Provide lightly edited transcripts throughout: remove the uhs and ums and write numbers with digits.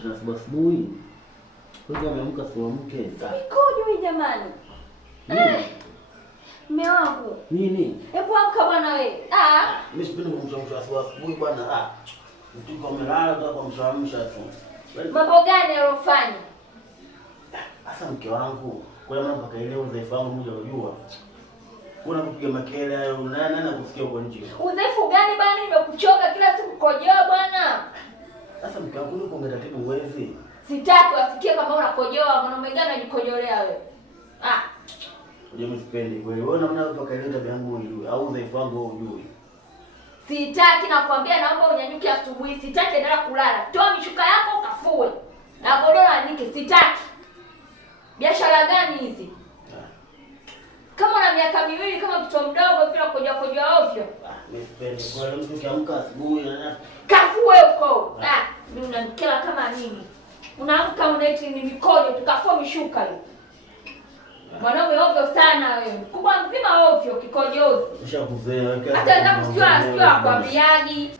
tena asubuhi. Wewe umeamka sio mke? Mikojo hii jamani. Mume wangu. Nini? Hebu amka bwana wewe. Mimi sipendi kumshamsha asubuhi bwana. Mtu umelala tu kwa mshamsha tu. Mambo gani alofanya? Sasa mke wangu, kwa maana mpaka leo udhaifu wangu mmoja unajua. Kuna kupiga makelele hayo nani anakusikia huko nje? Udhaifu gani bwana, nimekuchoka kila siku kojoa bwana. Sasa mke wangu uko ngetatibu uwezi. Sitaki wasikie kama unakojoa, mwanaume gani unajikojolea wewe? Unajua msipendi kweli. Wewe unaona mpaka leo tabia yangu unijui au udhaifu wangu unijui. Sitaki nakwambia, naomba unyanyuke asubuhi. Sitaki endelea kulala. Toa mishuka yako ukafue. Na godoro anike, sitaki. Biashara gani hizi? Kama una miaka miwili kama mtoto mdogo bila kujoa ovyo. Mimi sipendi. Kwa mtu kiamka asubuhi na kafue huko. Mimi unanikela kama nini? Unaamka unaiti ni mikojo tukafua mishuka hiyo. Mwanaume ovyo sana wewe. Kubwa mzima ovyo kikojozi. Ushakuzea wewe. Hata nataka kujua akwambiagi.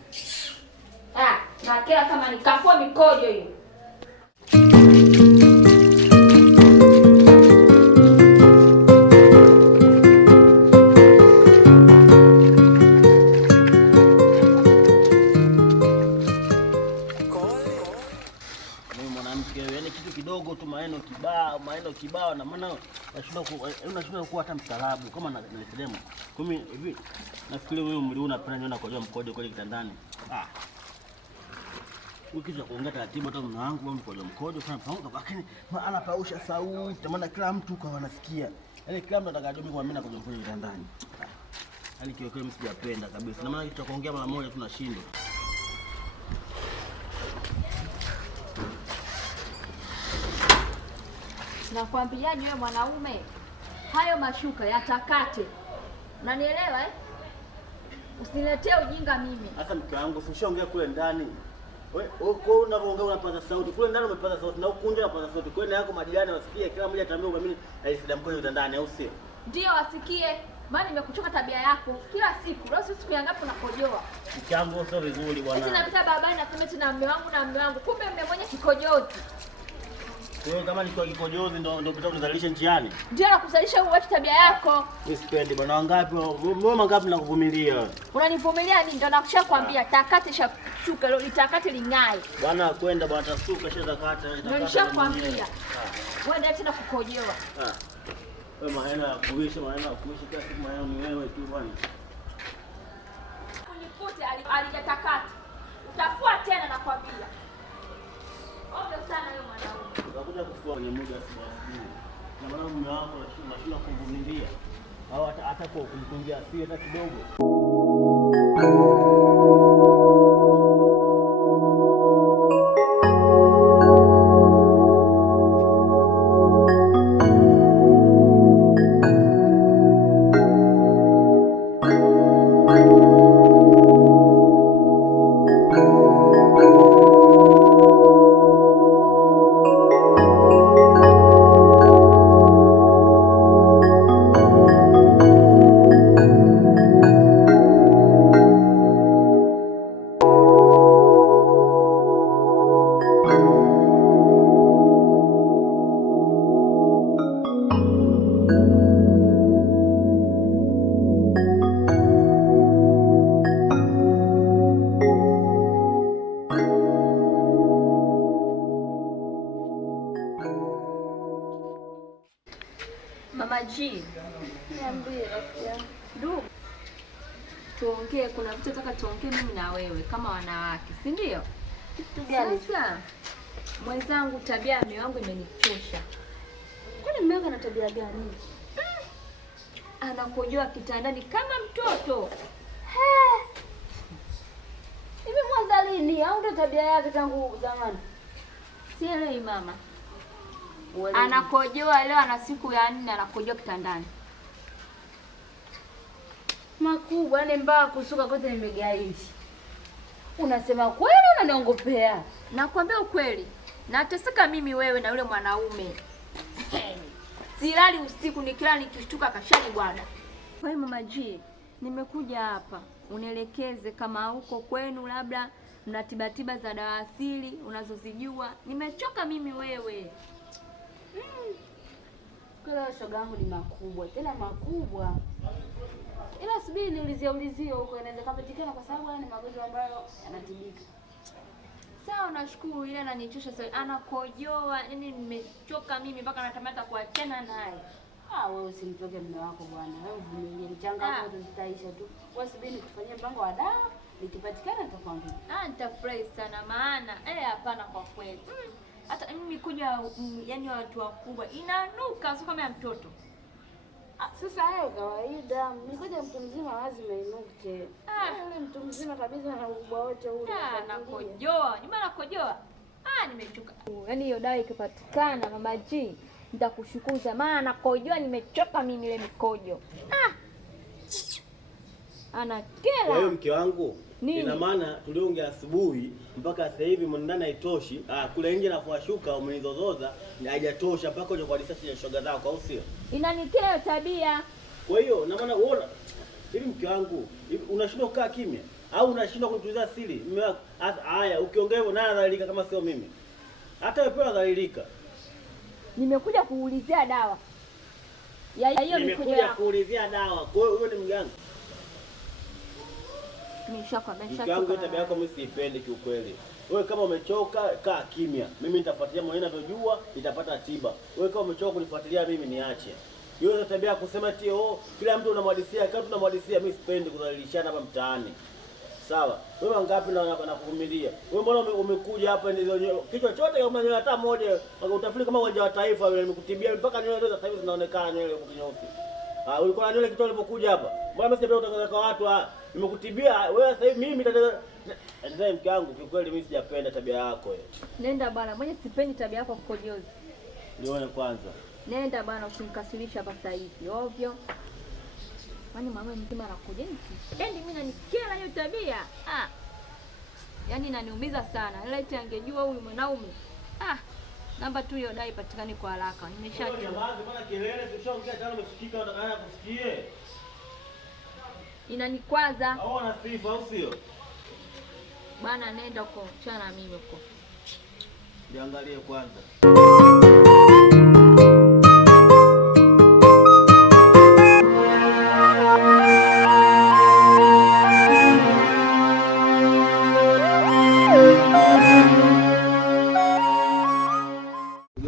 Na kila kama nikafua mikojo hiyo. Kibao na maana unashinda kuwa hata mstaarabu kama na Islam. Kumi hivi nafikiri wewe umri unapenda niona kujua mkojo kule kitandani. Ukija kuongea taratibu hata mume wangu wewe mkojo sana pamoja, lakini anapausha sauti maana kila mtu kwa wanasikia. Yaani kila mtu atakajua kwa mimi na kujua kitandani. Yaani kiweke mimi sijapenda kabisa. Na maana kitu cha kuongea mara moja tunashindwa. Nakwambiaje wewe mwanaume? Hayo mashuka yatakate. Unanielewa Usiniletee ujinga mimi. Hata mke wangu ushaongea kule ndani. Wewe uko unaongea unapaza sauti. Kule ndani umepaza sauti na huko nje unapaza sauti. Kwa nini yako majirani wasikie kila mmoja ataambia kwa mimi alisida mkojo ndani au sio? Ndio wasikie. Maana nimekuchoka tabia yako. Kila siku, leo siku ya ngapi unakojoa? Mke wangu sio vizuri bwana. Sisi napita barabarani nasema tena mume wangu. Kumbe mume mwenye kikojozi. Wewe kama ni kwa kikojozi ndio kuzalisha njiani. Ndio nakuzalisha uache tabia yako. Mimi sipendi bwana, wangapi wewe mangapi nakuvumilia? Unanivumilia nini? Ndio nakushakwambia takate shuka leo litakate lingae. Bwana kwenda bwana tasuka shaka kata. Ndio nishakwambia. Wewe ndio tena kukojoa. Wewe maana kuisha kila siku maana ni wewe tu bwana. Unikute alijatakata. Utafua tena nakwambia. Ovyo sana wewe mwanaume. Utakuja kufua kwenye muda asubuhi. Na maana mume wako anashinda kuvumilia. Au hata kwa kumtungia asili hata kidogo. Mama G, niambie rafiki. Ndugu, tuongee, kuna vitu nataka tuongee mimi na wewe kama wanawake, si ndio? Kitu gani? Sasa mwenzangu, tabia ya mume wangu imenichosha. Kwani mume wako ana tabia gani? Anakojoa kitandani kama mtoto. Hivi mwanzo lini au ndo tabia yake tangu zamani? Sielewi mama. Anakojoa leo ana siku ya 4 anakojoa kitandani. Makubwa yani mbaya kusuka kote nimegaidi. Unasema kweli unaniongopea? Nakwambia ukweli. Nateseka mimi wewe na yule mwanaume. Silali usiku nikilala nikishtuka kashani bwana. Kwa hiyo Mama G, nimekuja hapa unielekeze kama huko kwenu labda mna tiba za dawa asili unazozijua. Nimechoka mimi wewe. Kwa shoga yangu ni makubwa, tena makubwa. Ila subiri niulizie huko, inaweza kupatikana kwa sababu ni magonjwa ambayo yanatibika. Sawa, nashukuru. Ile ananichosha sasa, anakojoa. Yaani nimechoka mimi mpaka natamani kuachana naye. Wewe usimtoke mume wako bwana. Wewe uvumilie, changamoto zitaisha tu. Wewe subiri nikufanyie mpango wa dawa, nikipatikana nitakwambia. Nitafurahi sana maana hapana kwa kweli. Hata mimi kuja yani watu wakubwa inanuka sio kama ya mtoto. Sasa hayo kawaida. Nikoja mtu mzima lazima inuke. Yule mtu mzima kabisa na ukubwa wote ule. Nakojoa. Nyuma nakojoa. Nimechoka. Yaani hiyo dawa ikipatikana Mama G, nitakushukuru maana nakojoa nimechoka mimi ile mikojo. Anakera. Kwa hiyo mke wangu, ina maana tuliongea asubuhi mpaka sasa hivi ndani haitoshi. Kule nje nafua shuka umenizozoza, haijatosha mpaka uje kwa risasi ya shoga zako au sio? Inanikera tabia. Kwa hiyo na maana uona hivi mke wangu, unashindwa kukaa kimya au unashindwa kutuliza siri? Haya, ukiongea hivyo nani anadhalilika kama sio mimi? Hata wewe pia unadhalilika. Nimekuja kuulizia dawa. Ya hiyo nimekuja kuulizia dawa. Kwa hiyo wewe ni mganga? Mke wangu, tabia yako mimi siipendi kiukweli. Wewe kama umechoka kaa kimya. Mimi nitafuatilia mwenyewe ninavyojua, nitapata tiba. Wewe kama umechoka kunifuatilia mimi niache. Hiyo tabia kusema eti kila mtu unamwadisia, kama tunamwadisia, mimi sipendi kudhalilishana hapa mtaani. Sawa? Wewe wangapi na kuvumilia? Wewe mbona umekuja hapa ndio kichwa chote kama nywele hata moja, utafili kama uwanja wa taifa vile nimekutibia mpaka nywele zote sasa hivi zinaonekana nywele huko kinyofu. Ulikuwa na nywele kitu ulipokuja hapa. Mbona mimi sijapenda kutangaza kwa watu nimekutibia wewe sasa hivi mimi ndio mke wangu kiukweli mimi sijapenda tabia yako wewe. Nenda bwana, mwenye sipendi tabia yako kukojozi. Nione kwanza. Nenda bwana, usimkasirisha hapa sasa hivi. Ovyo. Kwani mama mzima anakuja nini? Yaani mimi nanikera hiyo tabia. Yaani inaniumiza sana. Laiti angejua huyu mwanaume. Namba tu hiyo dai ipatikane kwa haraka. Nimeshachua. Mbona kelele tushaongea tano umesikika unataka kusikie? Inanikwaza. Au ana sifa au sio? Bwana nenda huko, chana mimi huko. Niangalie kwanza.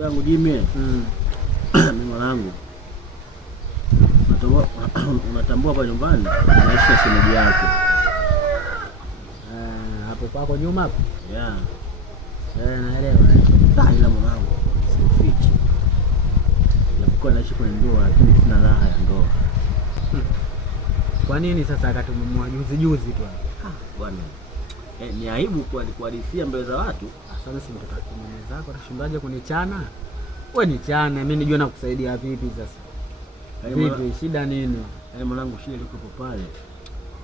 Yangu Jimmy. Mimi mwanangu. Unatambua hapa nyumbani naishi shemeji yako. Hapo kwako nyuma hapo? Yeah. Naelewa. Ila mwanangu, sifichi. Nilikuwa naishi kwenye ndoa lakini sina raha ya ndoa. Kwa nini sasa akatumwa juzi tu? Bwana. Ni aibu kwa kuhadithia mbele za watu. Sasa si mtoto wako mwenzako atashindaje kunichana? Wewe ni chana, mimi nijue na kusaidia vipi sasa? Vipi, shida nini? Mwanangu, shida liko pale.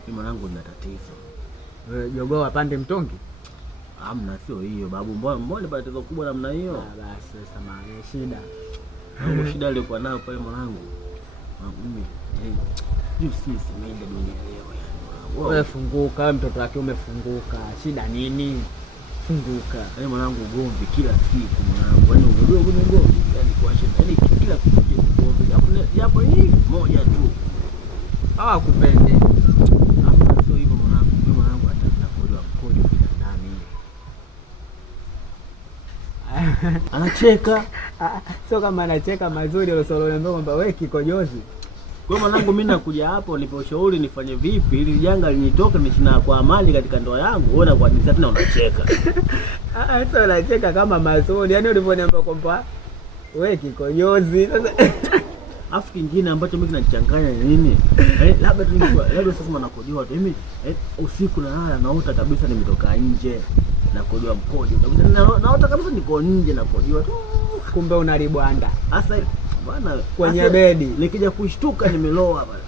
Mimi mwanangu nina tatizo. Wewe jogoo apande mtongi? Hamna, sio hiyo babu. Mbona tatizo kubwa namna hiyo? Basi sasa maana shida. Hapo shida ile kwa nayo pale mwanangu. Mimi sisi meenda dunia leo yani. Wewe funguka, wewe mtoto wake umefunguka. Shida nini? Funguka. Mwanangu, ugomvi kila siku mwanangu. Yaani ugomvi yani kwa shida. Yaani kila siku ugomvi. Hapo hii moja tu. Hawakupendi. Sio hivyo mwanangu. Mimi mwanangu atakuja mkojo kila ndani. Anacheka. Sio kama anacheka mazuri ulisoloniambia kwamba wewe kikojozi. Kwa mwanangu, mimi nakuja hapo nipe ushauri nifanye vipi ili janga linitoke nishina kwa amani katika ndoa yangu. Unaona kwa nini tena unacheka? Sasa unacheka kama mazuri. Yaani ulivyoniambia kwamba wewe kikojozi. Sasa afu kingine ambacho mimi kinachanganya ni nini? Labda sasa mnakojoa tu. Mimi usiku na lala naota kabisa nimetoka nje na kojoa mkojo. Naota kabisa niko nje na kojoa tu. Kumbe unalibwanda. Sasa bwana kwenye bedi nikija kushtuka nimeloa bwana.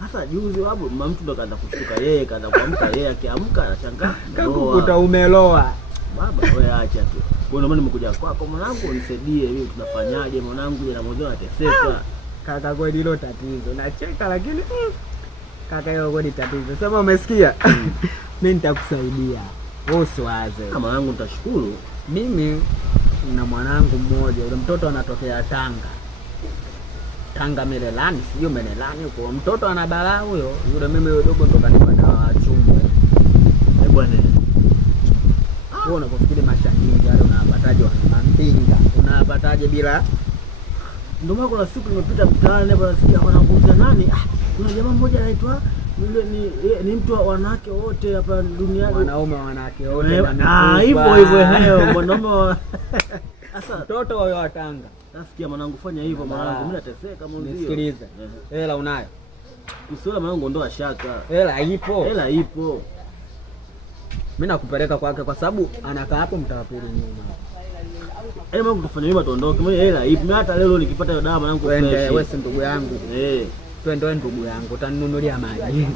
Hata juzi wapo mtu ndo kaanza kushtuka yeye, kaanza kuamka yeye, akiamka anashangaa kakukuta umeloa. Baba wewe acha tu. Kwa nini nimekuja kwako mwanangu unisaidie hivi tunafanyaje mwanangu, na mmoja anateseka. Kaka kweli hilo tatizo. Nacheka lakini kaka hiyo kweli tatizo. Sema umesikia? Mimi nitakusaidia. Usiwaze. Kama yangu nitashukuru. Mimi na mwanangu mmoja, yule mtoto anatokea Tanga Merelani, sio Merelani huko. Mtoto ana balaa huyo. Yule mimi dogo ndo kanipa dawa chumbe. Bwana. Wewe unapofikiri mashangingi yale unapataje wanampinga? Unapataje bila? Ndio maana kuna siku nimepita mtaani hapo nasikia wanakuuza nani? Kuna jamaa mmoja anaitwa yule ni mtu wa wanawake wote hapa duniani. Wanaume wanawake wote. Hivyo hayo mwanaume. Sasa mtoto wao wa Tanga. Nasikia mwanangu fanya hivyo mwanangu, mimi nateseka mwanzo. Nisikilize. Hela unayo? Usiona mwanangu ondoa shaka. Hela ipo. Hela ipo. Mimi nakupeleka kwake kwa sababu anakaa hapo mtawapili nyuma. Mwanangu tufanye hivyo tuondoke. Mimi hela ipo. Mimi hata leo nikipata hiyo dawa mwanangu fresh. Wewe si ndugu yangu. Twende ndugu yangu, utaninunulia maji.